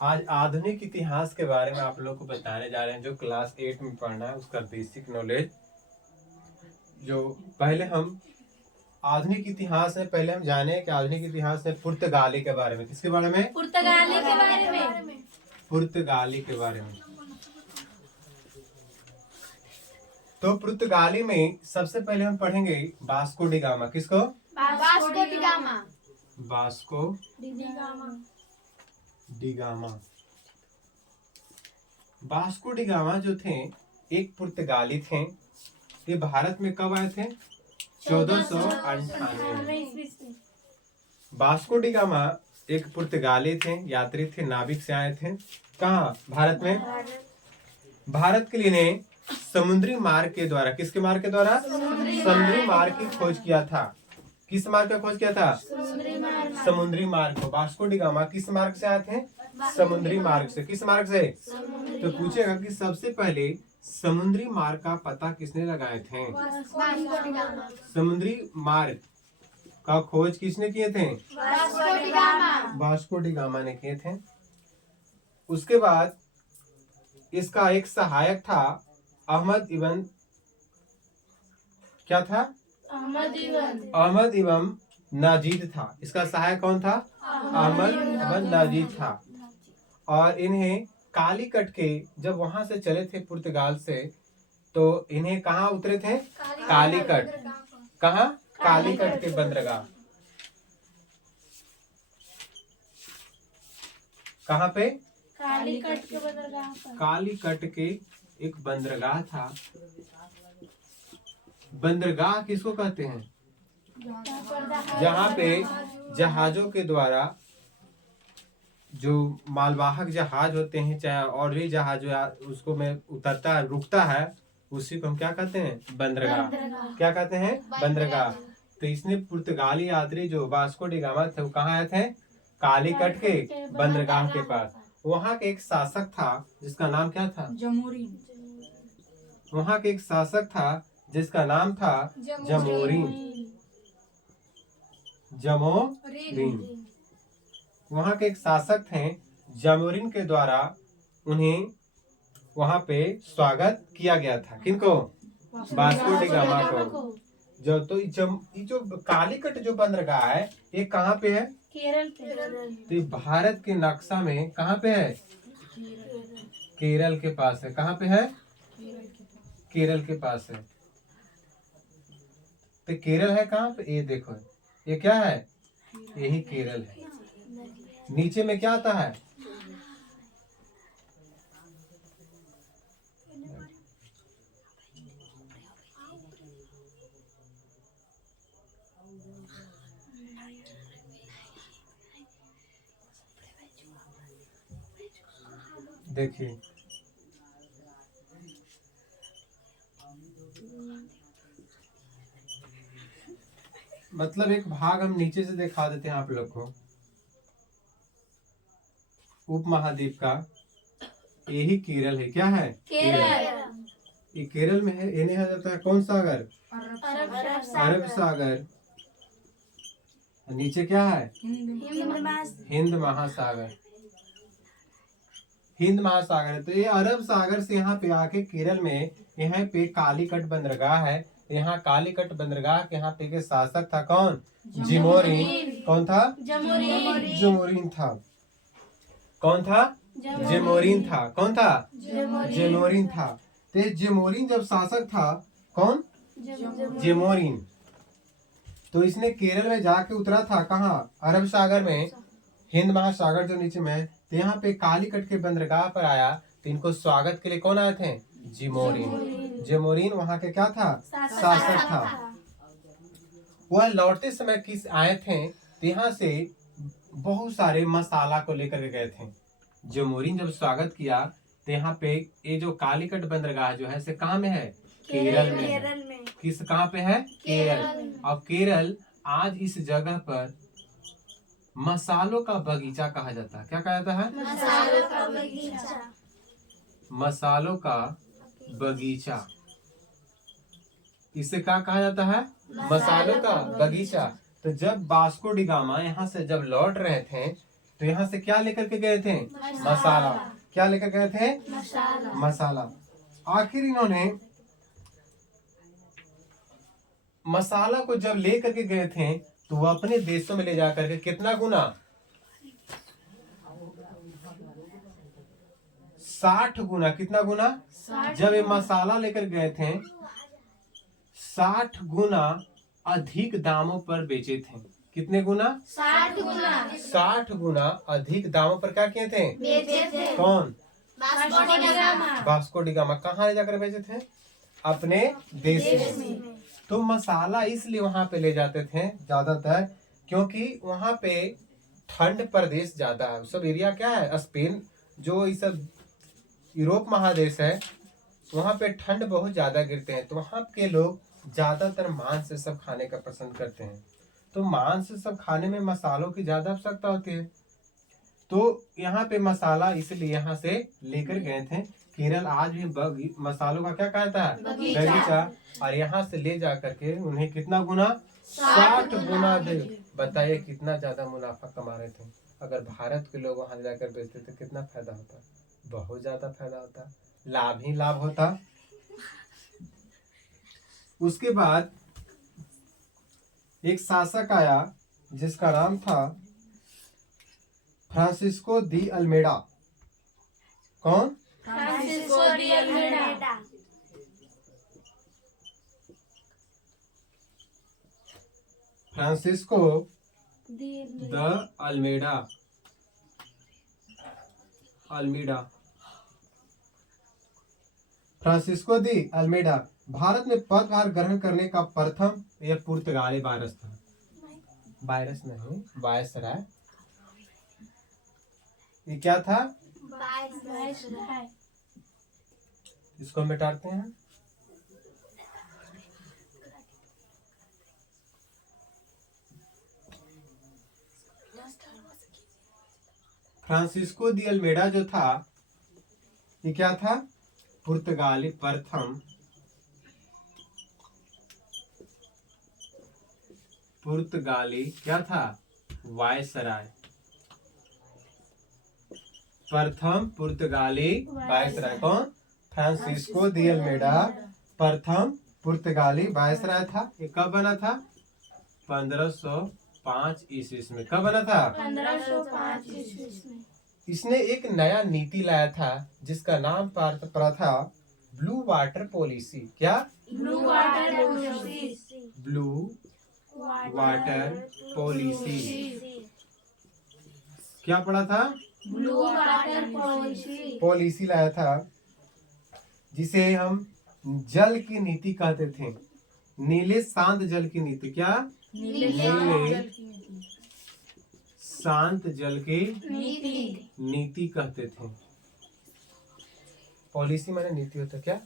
आज आधुनिक इतिहास के बारे में आप लोग को बताने जा रहे हैं, जो क्लास 8 में पढ़ना है उसका बेसिक नॉलेज। जो पहले हम आधुनिक इतिहास है, पहले हम जाने कि आधुनिक इतिहास है पुर्तगाली के बारे में। किसके बारे में? पुर्तगाली के बारे में। पुर्तगाली के बारे में। तो पुर्तगाली में सबसे पहले हम पढ़ेंगे वास्को डी गामा। किसको? Vasco D gamma. Vasco D gamma. Vasco D gamma जो थे एक पुर्तगाली थे। ये भारत में कब आए थे? 1498। वास्को डी गामा एक पुर्तगाली थे, यात्री थे, नाविक से आए थे। कहाँ? भारत में। भारत के लिए ने समुद्री मार्ग के द्वारा, किसके मार्ग के द्वारा? समुद्री मार्ग की खोज किया था। किस मार्ग का खोज किया था? समुद्री मार्ग को। वास्को डी गामा किस मार्ग से आए थे? समुद्री मार्ग से। किस मार्ग से? तो पूछेगा कि सबसे पहले समुद्री मार्ग का पता किसने लगाए थे? समुद्री मार्ग का खोज किसने किए थे? वास्को डी गामा ने किए थे। उसके बाद इसका एक सहायक था अहमद इब्न, क्या था? अहमद इब्न नाजीद था। इसका सहायक कौन था? अहमद इब्न नाजीद था। और इन्हें कालीकट के जब वहां से चले थे पुर्तगाल से, तो इन्हें कहाँ उतरे थे? कालीकट। कहाँ? कालीकट के बंदरगाह। कहाँ पे? कालीकट के बंदरगाह पर। कालीकट के एक बंदरगाह था। बंदरगाह किसको कहते हैं? जहाँ पे जहाजों के द्वारा जो मालवाहक जहाज होते हैं, चाहे और भी जहाज उसको में उतरता है, रुकता है, उसी को हम क्या कहते हैं? बंदरगाह। क्या कहते हैं? बंदरगाह। तो इसने पुर्तगाली यात्री जो वास्को डी गामा थे वो कहाँ आए थे? कालीकट के बंदरगाह के पास। वहाँ के एक शासक था जिसका नाम क्या था? जमोरीन। वहाँ के एक शासक था जिसका नाम था जमोरीन। जमोरीन। वहाँ के एक शासक थे। जमोरीन के द्वारा उन्हें वहाँ पे स्वागत किया गया था। किनको? वास्को डी गामा को। जो तो ये जो कालीकट जो बंदरगाह है ये कहाँ पे है? केरल पे। तो ये भारत के नक्शा में कहाँ पे है? केरल के पास है। कहाँ पे है? केरल के पास है। तो केरल है कहाँ पे? ये देखो, ये क्या है? यही केरल है। नीचे में क्या आता है? देखिए, मतलब एक भाग हम नीचे से दिखा देते हैं आप लोग को। उपमहाद्वीप का यही केरल है। क्या है? केरल। ये केरल में है। इन्हें कहा जाता है कौन सागर? अरब सागर। नीचे क्या है? हिंद महासागर। हिंद महासागर है। तो ये अरब सागर से यहाँ पे आके केरल में यहाँ पे कालीकट बंदरगाह है। यहाँ कालीकट बंदरगाह के यहाँ पे के शासक था कौन? जमोरीन। कौन था? जमोरीन था। कौन था? जमोरीन था। कौन था? जमोरीन था। तो जमोरीन जब शासक था, कौन? जमोरीन। तो इसने केरल में जाके उतरा था। कहाँ? अरब सागर में। हिंद महासागर जो नीचे में है। तो यहाँ पे कालीकट के बंदरगाह पर आया। तो इनको स्वागत के लिए कौन आए थे? जमोरीन। जमोरीन वहाँ के क्या था? शासक था। वह लौटते समय किस आए थे? तो यहाँ से बहुत सारे मसाला को लेकर के गए थे। जमोरीन जब स्वागत किया तो यहाँ पे ये जो कालीकट बंदरगाह जो है से कहाँ में है? केरल में है। किस कहाँ पे है? केरल। और केरल आज इस जगह पर मसालों का बगीचा कहा जाता है। क्या कहा जाता है? मसालों का बगीचा। मसालों का बगीचा। इसे क्या कहा जाता है? मसालों का बगीचा। तो जब वास्को डी गामा यहाँ से जब लौट रहे थे तो यहाँ से क्या लेकर के गए थे? मसाला। क्या लेकर गए थे? मसाला। मसाला। आखिर इन्होंने मसाला को जब लेकर के गए थे तो वो अपने देशों में ले जाकर के कितना गुना? 60 गुना। कितना गुना? जब ये मसाला लेकर गए थे 60 गुना अधिक दामों पर बेचे थे। कितने गुना? 60 गुना 60 गुना अधिक दामों पर क्या किए थे? बेचे थे। कौन? Vasco D gamma. Vasco D gamma. कहाँ ले जाकर बेचे थे? अपने देश में। तो मसाला इसलिए वहां पे ले जाते थे ज्यादातर क्योंकि वहां पे ठंड प्रदेश ज्यादा है। सब एरिया क्या है? स्पेन, जो ये सब यूरोप महादेश है, वहां पे ठंड बहुत ज्यादा गिरते हैं। तो वहां के लोग ज्यादातर मांस से सब खाने का पसंद करते हैं। तो मांस से सब खाने में मसालों की ज्यादा आवश्यकता होती है। तो यहाँ पे मसाला इसलिए यहाँ से लेकर गए थे। केरल आज भी मसालों का क्या कहता है? बगीचा। और यहाँ से ले जा करके उन्हें कितना गुना? 60 गुना दे। बताइए कितना ज्यादा मुनाफा कमा रहे थे। अगर भारत के लोग वहां जाकर बेचते तो कितना फायदा होता? बहुत ज्यादा फायदा होता, लाभ ही लाभ होता। उसके बाद एक शासक आया जिसका नाम था फ्रांसिस्को दी अल्मेडा। कौन? Francisco de Almeida. Francisco de Almeida. Almeida. Francisco de Almeida Bharat में पदभार ग्रहण करने का प्रथम यह पुर्तगाली वायरस था। वायरस नहीं, वायसराय। ये क्या था? वायसराय। इसको मिटाते हैं। फ्रांसिस्को दी अल्मेडा जो था ये क्या था? पुर्तगाली प्रथम पुर्तगाली क्या था? वायसराय। प्रथम पुर्तगाली वायसराय। कौन? फ्रांसिस्को दी अल्मेडा प्रथम पुर्तगाली वायसराय था। ये कब बना था? 1505 ईस्वी में। कब बना था? 1505 ईस्वी में। इसने एक नया नीति लाया था जिसका नाम पड़ा था ब्लू वाटर पॉलिसी। क्या? Blue water policy. Blue water policy. क्या पड़ा था? Blue water policy. पॉलिसी लाया था जिसे हम जल की नीति कहते थे। नीले शांत जल की नीति। क्या? नीले शांत जल की नीति कहते थे। पॉलिसी माने नीति होता क्या?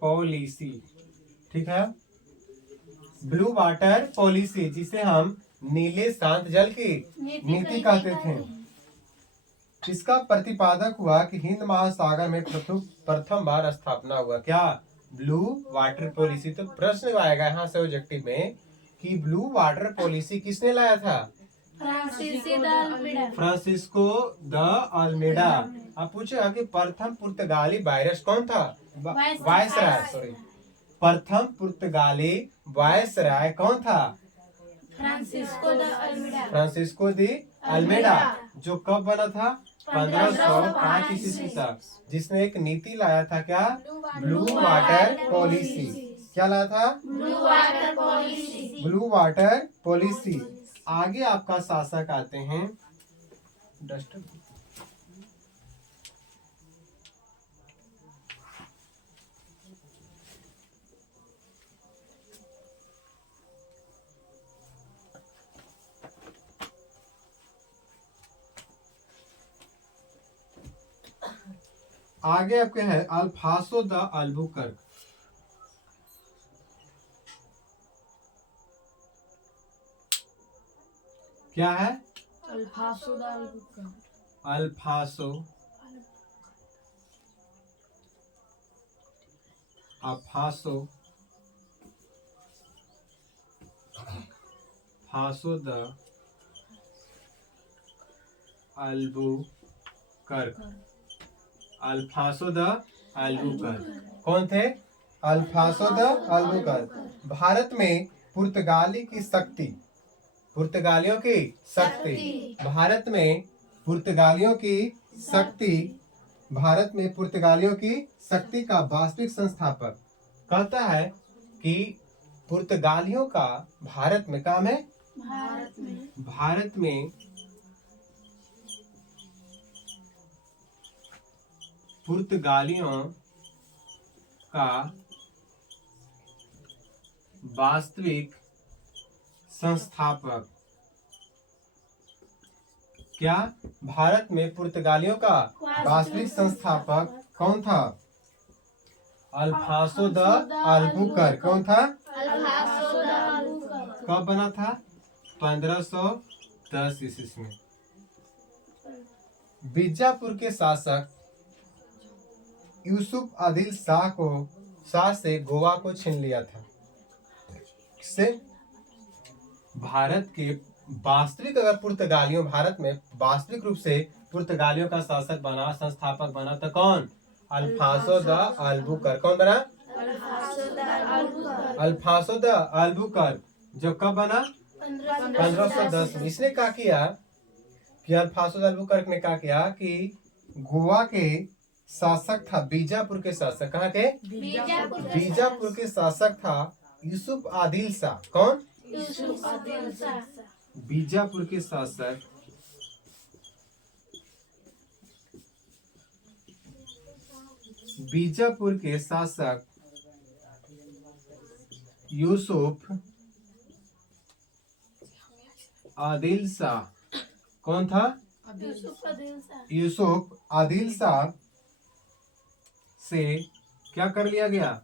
पॉलिसी। ठीक है। ब्लू वाटर पॉलिसी जिसे हम नीले शांत जल की नीति कहते थे। इसका प्रतिपादक हुआ कि हिंद महासागर में प्रथम बार स्थापना हुआ। क्या? Blue water policy. तो प्रश्न आएगा यहाँ से ऑब्जेक्टिव में कि ब्लू वाटर पॉलिसी किसने लाया था? Francisco de Almeida. अब पूछेगा कि प्रथम पुर्तगाली वायरस कौन था? वायसराय। सॉरी, प्रथम पुर्तगाली वायसराय कौन था? Francisco de Almeida. जो कब बना था? 1505 ईस्वी तक। जिसने एक नीति लाया था। क्या? Blue water policy. क्या लाया था? Blue water policy. Blue water policy. आगे आपका शासक आते हैं डस्टर। आगे आपके है अल्फासो द अल्बुकर्क। क्या है? अल्फासो द अल्बुकर्क। अल्फासो अफासो द अल्बुकर्क। अल्फासो द अल्बुकर्क कौन थे? अल्फासो द अल्बुकर्क। भारत में पुर्तगाली की शक्ति, पुर्तगालियों की शक्ति, भारत में पुर्तगालियों की शक्ति, भारत में पुर्तगालियों की शक्ति का वास्तविक संस्थापक कहता है कि पुर्तगालियों का भारत में काम है, भारत में पुर्तगालियों का वास्तविक संस्थापक। क्या? भारत में पुर्तगालियों का वास्तविक संस्थापक कौन था? अल्फासो द अल्बुकर्क। कौन था? कब बना था? 1510 ईस्वी में। बीजापुर के शासक यूसुफ आदिल शाह से गोवा को छीन लिया था। से भारत के वास्तविक, अगर पुर्तगालियों, भारत में वास्तविक रूप से पुर्तगालियों का शासक बना, संस्थापक बना तो कौन? अल्फासो द अल्बुकर्क। कौन बना? अल्फासो द अल्बुकर्क। जो कब बना? 1510 में। इसने क्या किया कि अल्फासो द अल्बुकर्क ने क्या किया कि गोवा के शासक था, बीजापुर के शासक, कहाँ के? बीजापुर के शासक था यूसुफ आदिल शाह। कौन? बीजापुर के शासक यूसुफ आदिल शाह। कौन था? यूसुफ आदिल शाह से क्या कर लिया गया?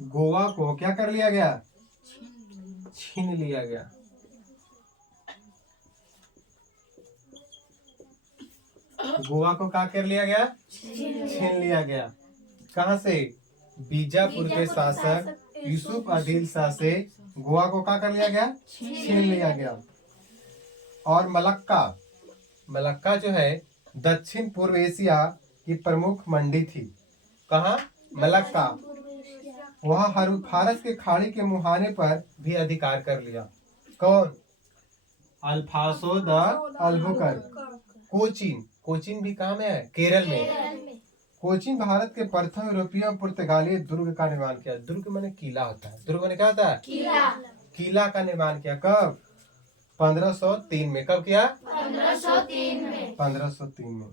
गोवा को क्या कर लिया गया? छीन लिया गया। गोवा को क्या कर लिया गया? छीन लिया गया। कहाँ से? बीजापुर के शासक यूसुफ आदिल शाह से गोवा को क्या कर लिया गया? छीन लिया गया। और मलक्का जो है दक्षिण पूर्व एशिया की प्रमुख मंडी थी। कहाँ? मलक्का। वहाँ फारस के खाड़ी के मुहाने पर भी अधिकार कर लिया। कौन? अल्फासो द अल्बुकर्क। कोचीन भी कहाँ में है? केरल में। कोचीन भारत के प्रथम यूरोपीय पुर्तगाली दुर्ग का निर्माण किया। दुर्ग माने किला होता है। दुर्ग माने क्या होता है? किला का निर्माण किया। कब? 1503 में। कब किया? 1503 में।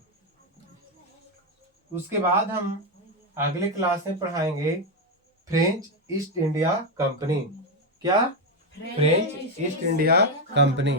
उसके बाद हम अगले क्लास में पढ़ाएंगे फ्रेंच ईस्ट इंडिया कंपनी। क्या? French east India company.